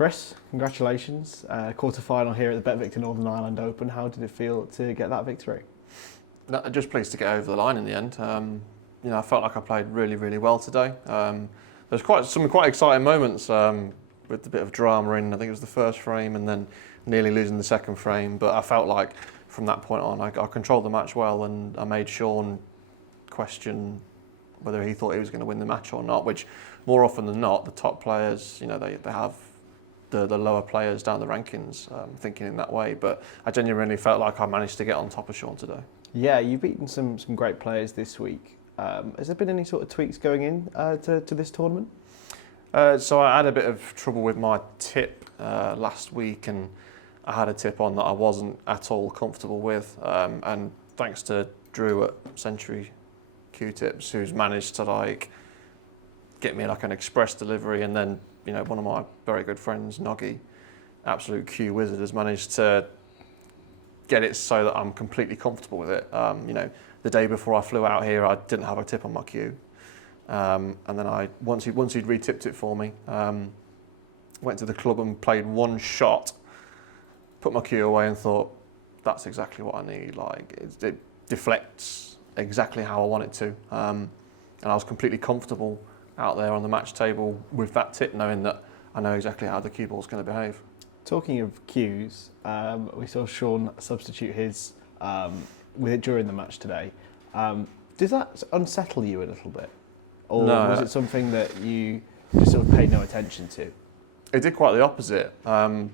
Chris, congratulations. Quarter-final here at the BetVictor Northern Ireland Open. How did it feel to get that victory? No, just pleased to get over the line in the end. I felt like I played really, really well today. There's some quite exciting moments with a bit of drama in. I think it was the first frame and then nearly losing the second frame. But I felt like from that point on, I controlled the match well, and I made Shaun question whether he thought he was going to win the match or not. Which, more often than not, the top players, they have the lower players down the rankings thinking in that way. But I genuinely felt like I managed to get on top of Shaun today. Yeah, you've beaten some great players this week. Has there been any sort of tweaks going in to this tournament? So I had a bit of trouble with my tip last week, and I had a tip on that I wasn't at all comfortable with. And thanks to Drew at Century Q-Tips, who's managed to get me an express delivery, and then one of my very good friends, Noggy, absolute Q wizard, has managed to get it so that I'm completely comfortable with it. The day before I flew out here, I didn't have a tip on my cue, and then once he'd re-tipped it for me, went to the club and played one shot, put my cue away, and thought, that's exactly what I need. It deflects exactly how I want it to, and I was completely comfortable out there on the match table with that tip, knowing that I know exactly how the cue ball's going to behave. Talking of cues, we saw Shaun substitute his with it during the match today. Does that unsettle you a little bit, or No. was it something that you just sort of paid no attention to? It did quite the opposite. I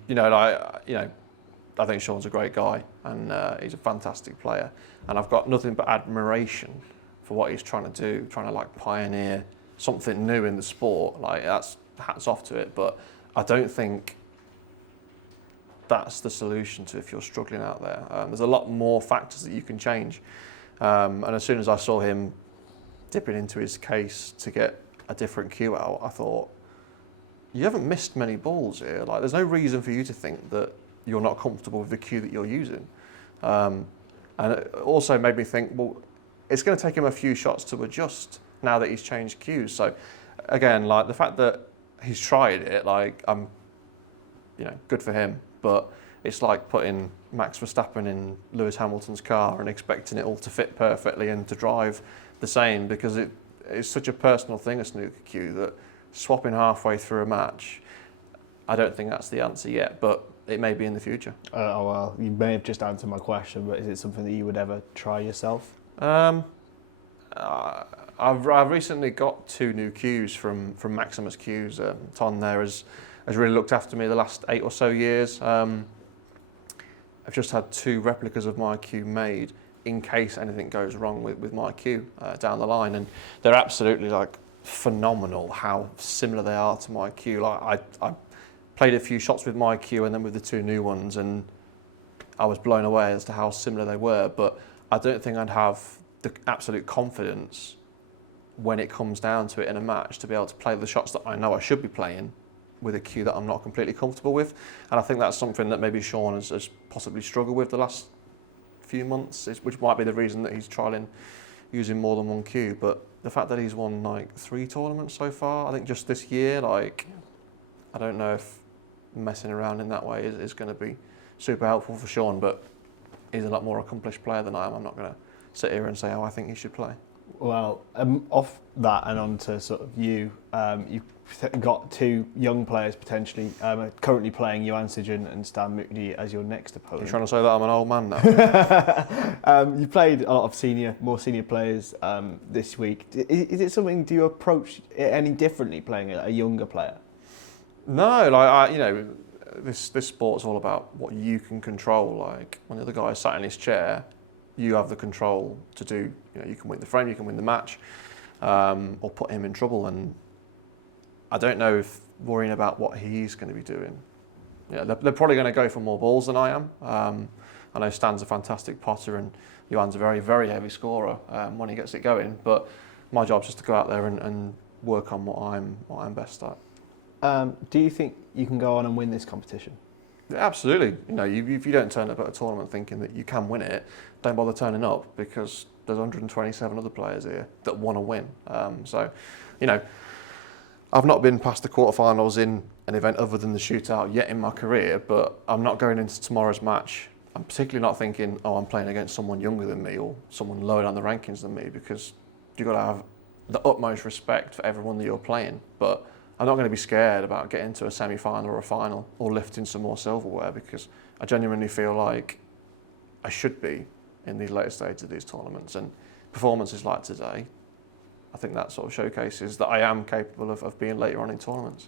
think Shaun's a great guy, and he's a fantastic player, and I've got nothing but admiration for what he's trying to do, trying to pioneer something new in the sport. That's hats off to it, but I don't think that's the solution to if you're struggling out there. There's a lot more factors that you can change, and as soon as I saw him dipping into his case to get a different cue out, I thought, you haven't missed many balls here. There's no reason for you to think that you're not comfortable with the cue that you're using. And it also made me think, well, it's going to take him a few shots to adjust now that he's changed cues. So again, the fact that he's tried it, I'm, good for him. But it's like putting Max Verstappen in Lewis Hamilton's car and expecting it all to fit perfectly and to drive the same, because it's such a personal thing, a snooker cue, that swapping halfway through a match, I don't think that's the answer yet, but it may be in the future. Well, you may have just answered my question, but is it something that you would ever try yourself? I've recently got 2 new cues from Maximus Cues. Ton there has really looked after me the last 8 or so years. I've just had 2 replicas of my cue made in case anything goes wrong with my cue down the line, and they're absolutely phenomenal how similar they are to my cue. I played a few shots with my cue and then with the 2 new ones, and I was blown away as to how similar they were. But I don't think I'd have the absolute confidence when it comes down to it in a match to be able to play the shots that I know I should be playing with a cue that I'm not completely comfortable with. And I think that's something that maybe Shaun has possibly struggled with the last few months, which might be the reason that he's trialling using more than one cue. But the fact that he's won 3 tournaments so far, I think just this year, I don't know if messing around in that way is going to be super helpful for Shaun, but he's a lot more accomplished player than I am. I'm not going to sit here and say, I think he should play. Well, off that and on to sort of you, you've got 2 young players potentially currently playing, Johan Sijan and Stan Moody, as your next opponent. You're trying to say that I'm an old man now? You played a lot of more senior players this week. Is it something, do you approach it any differently playing a younger player? No, this sport's all about what you can control. When the other guy is sat in his chair, you have the control to do. You can win the frame, you can win the match, or put him in trouble. And I don't know if worrying about what he's going to be doing. They're probably going to go for more balls than I am. I know Stan's a fantastic potter, and Johan's a very, very heavy scorer when he gets it going. But my job's just to go out there and work on what I'm best at. Do you think you can go on and win this competition? Yeah, absolutely. If you don't turn up at a tournament thinking that you can win it, don't bother turning up, because there's 127 other players here that want to win. I've not been past the quarterfinals in an event other than the shootout yet in my career, but I'm not going into tomorrow's match. I'm particularly not thinking, oh, I'm playing against someone younger than me or someone lower down the rankings than me, because you've got to have the utmost respect for everyone that you're playing. But I'm not going to be scared about getting to a semi-final or a final or lifting some more silverware, because I genuinely feel like I should be in these later stages of these tournaments. And performances like today, I think that sort of showcases that I am capable of being later on in tournaments.